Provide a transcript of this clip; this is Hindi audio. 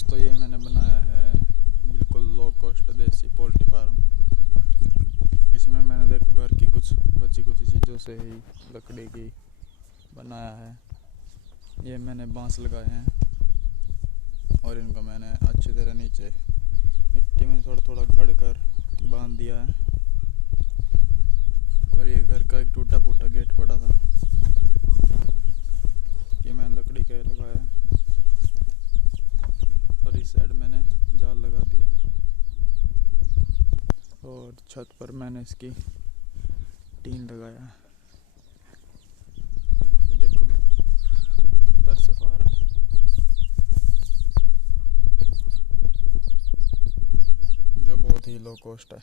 दोस्तों, ये मैंने बनाया है बिल्कुल लो कॉस्ट देसी पोल्ट्री फार्म। इसमें मैंने देखो घर की कुछ बची कुछ चीज़ों से ही लकड़ी की बनाया है। ये मैंने बांस लगाए हैं और इनको मैंने अच्छी तरह नीचे मिट्टी में थोड़ा थोड़ा गड़ कर बांध दिया है। और ये घर का एक टूटा फूटा गेट पड़ा था, ये मैंने लकड़ी का लगाया है। और इस साइड मैंने जाल लगा दिया है और छत पर मैंने इसकी टीन लगाया है। ये देखो मैं उधर से फार्म, जो बहुत ही लो कॉस्ट है।